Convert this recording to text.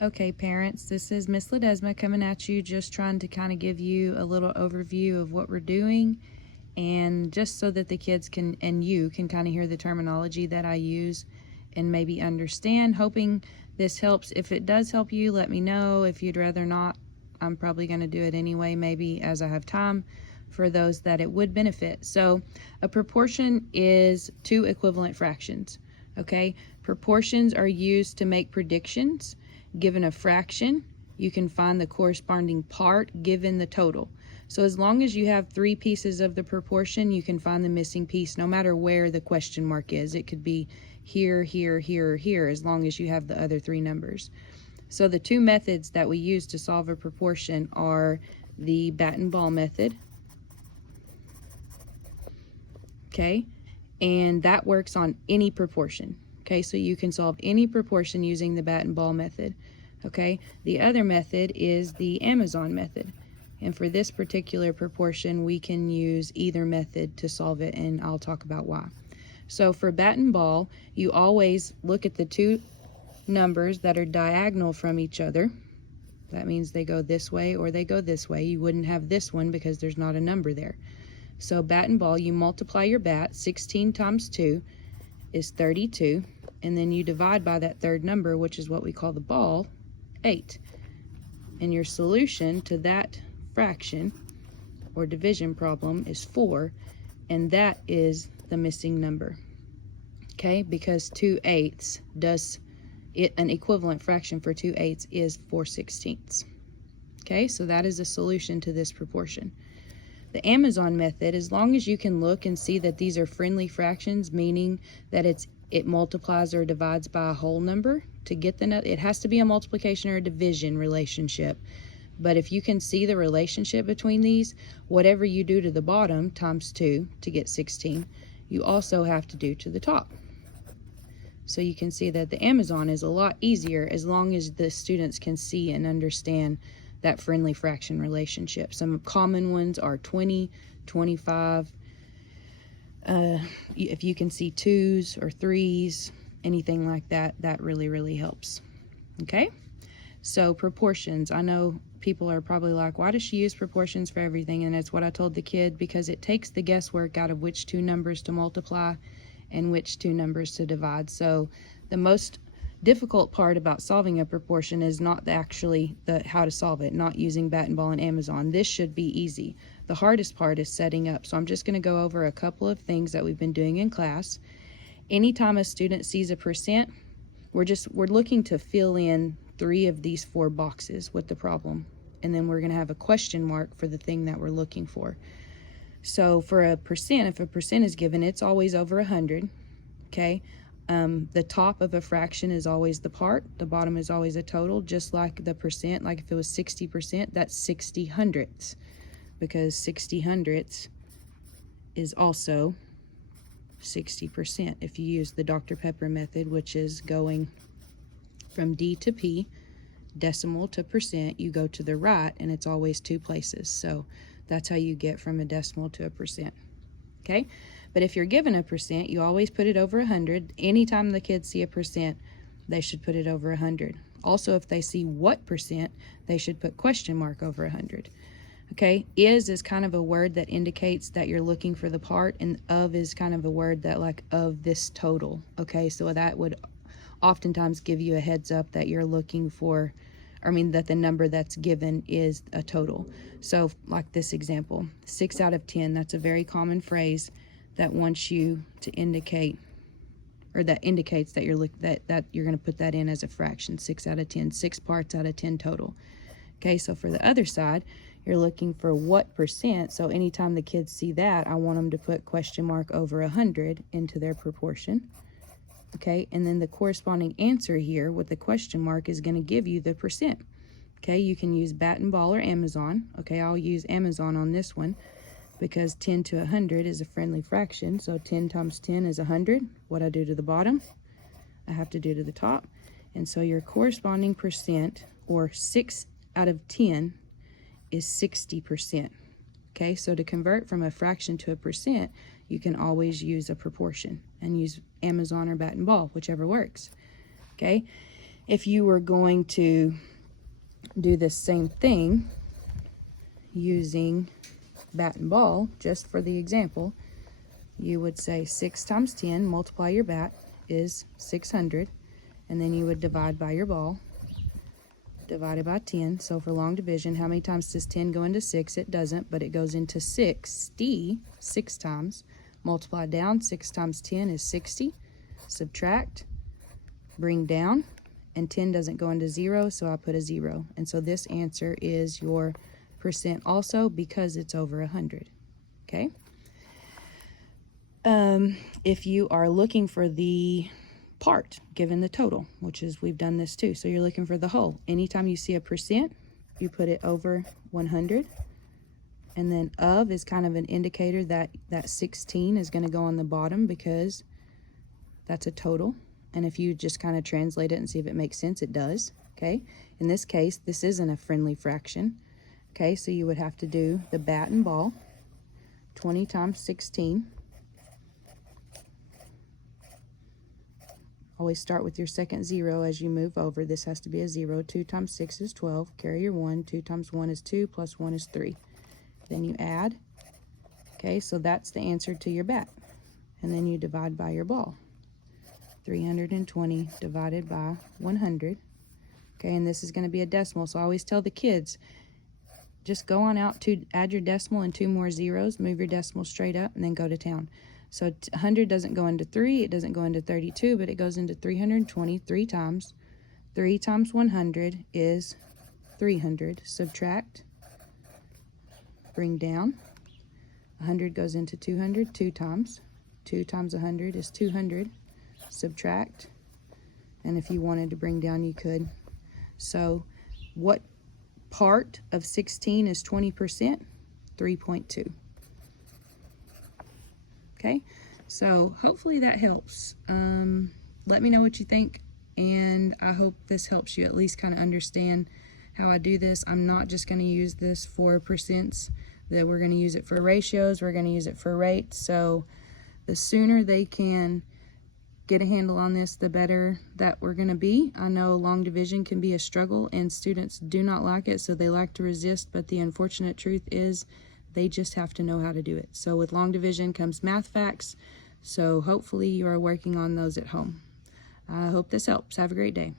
Okay, parents, this is Miss Ledesma coming at you, just trying to kind of give you a little overview of what we're doing, and just so that the kids can, and you can kind of hear the terminology that I use and maybe understand, hoping this helps. If it does help you, let me know. If you'd rather not, I'm probably going to do it anyway, maybe as I have time, for those that it would benefit. So a proportion is two equivalent fractions, okay? Proportions are used to make predictions. Given a fraction, you can find the corresponding part given the total. So as long as you have three pieces of the proportion, you can find the missing piece no matter where the question mark is. It could be here, here, here, or here, as long as you have the other three numbers. So the two methods that we use to solve a proportion are the bat and ball method, okay? And that works on any proportion, okay? So you can solve any proportion using the bat and ball method, okay? The other method is the Amazon method. And for this particular proportion, we can use either method to solve it, and I'll talk about why. So for bat and ball, you always look at the two numbers that are diagonal from each other. That means they go this way or they go this way. You wouldn't have this one because there's not a number there. So bat and ball, you multiply your bat. 16 times 2 is 32. And then you divide by that third number, which is what we call the ball, 8. And your solution to that fraction or division problem is 4. And that is the missing number. Okay, because 2/8 does it, an equivalent fraction for 2/8 is 4/16. Okay, so that is a solution to this proportion. The Amazon method, as long as you can look and see that these are friendly fractions, meaning that it multiplies or divides by a whole number to get it has to be a multiplication or a division relationship. But if you can see the relationship between these, whatever you do to the bottom times 2 to get 16, you also have to do to the top. So you can see that the Amazon is a lot easier as long as the students can see and understand that friendly fraction relationship. Some common ones are 20, 25. If you can see 2s or 3s, anything like that, that really helps. Okay? So proportions, I know people are probably like, why does she use proportions for everything? And that's what I told the kid, because it takes the guesswork out of which two numbers to multiply and which two numbers to divide. So the most difficult part about solving a proportion is not actually how to solve it, not using bat and ball and Amazon. This should be easy. The hardest part is setting up. So I'm just going to go over a couple of things that we've been doing in class. Anytime a student sees a percent, we're looking to fill in 3 of these 4 boxes with the problem, and then we're going to have a question mark for the thing that we're looking for. So for a percent, if a percent is given, it's always over 100, okay? The top of a fraction is always the part, the bottom is always a total, just like the percent. Like if it was 60%, that's 60 hundredths, because 60 hundredths is also 60% if you use the Dr. Pepper method, which is going from D to P, decimal to percent. You go to the right and it's always 2 places. So that's how you get from a decimal to a percent. Okay? But if you're given a percent, you always put it over 100. Anytime the kids see a percent, they should put it over 100. Also, if they see what percent, they should put question mark over 100. Okay, is kind of a word that indicates that you're looking for the part, and of is kind of a word that like of this total. Okay, so that would oftentimes give you a heads up that you're looking for, that the number that's given is a total. So like this example, 6 out of 10, that's a very common phrase that wants you to indicate, or that indicates that you're going to put that in as a fraction. 6 out of 10, 6 parts out of 10 total. Okay, so for the other side, you're looking for what percent. So anytime the kids see that, I want them to put question mark over 100 into their proportion. Okay, and then the corresponding answer here with the question mark is going to give you the percent. Okay, you can use bat and ball or Amazon. Okay, I'll use Amazon on this one because 10 to 100 is a friendly fraction. So 10 times 10 is 100. What I do to the bottom, I have to do to the top. And so your corresponding percent, or 6 out of 10, is 60%. Okay, so to convert from a fraction to a percent, you can always use a proportion and use Amazon or bat and ball, whichever works. Okay, If you were going to do the same thing using bat and ball, just for the example, you would say 6 times 10, multiply your bat, is 600, and then you would divide by your ball, divided by 10. So for long division, how many times does 10 go into 6? It doesn't, but it goes into 60 6 times. Multiply down, 6 times 10 is 60. Subtract, bring down, and 10 doesn't go into 0, so I put a 0. And so this answer is your percent also, because it's over 100. Okay? If you are looking for the part given the total, which is, we've done this too, so you're looking for the whole. Anytime you see a percent, you put it over 100, and then of is kind of an indicator that that 16 is going to go on the bottom because that's a total. And if you just kind of translate it and see if it makes sense, it does. Okay, in this case, this isn't a friendly fraction. Okay, so you would have to do the bat and ball, 20 times 16. Always start with your second 0 as you move over. This has to be a 0. 2 times 6 is 12. Carry your 1. 2 times 1 is 2, plus 1 is 3. Then you add. Okay, so that's the answer to your bat. And then you divide by your ball. 320 divided by 100. Okay, and this is going to be a decimal, so I always tell the kids, just go on out to add your decimal and 2 more zeros, move your decimal straight up, and then go to town. So 100 doesn't go into 3, it doesn't go into 32, but it goes into 320 3 times. 3 times 100 is 300. Subtract, bring down. 100 goes into 200 2 times. 2 times 100 is 200. Subtract, and if you wanted to bring down, you could. So what part of 16 is 20%? 3.2. Okay, so hopefully that helps. Let me know what you think, and I hope this helps you at least kind of understand how I do this. I'm not just going to use this for percents, that we're going to use it for ratios, we're going to use it for rates. So the sooner they can get a handle on this, the better that we're going to be. I know long division can be a struggle and students do not like it, so they like to resist, but the unfortunate truth is they just have to know how to do it. So with long division comes math facts, so hopefully you are working on those at home. I hope this helps. Have a great day.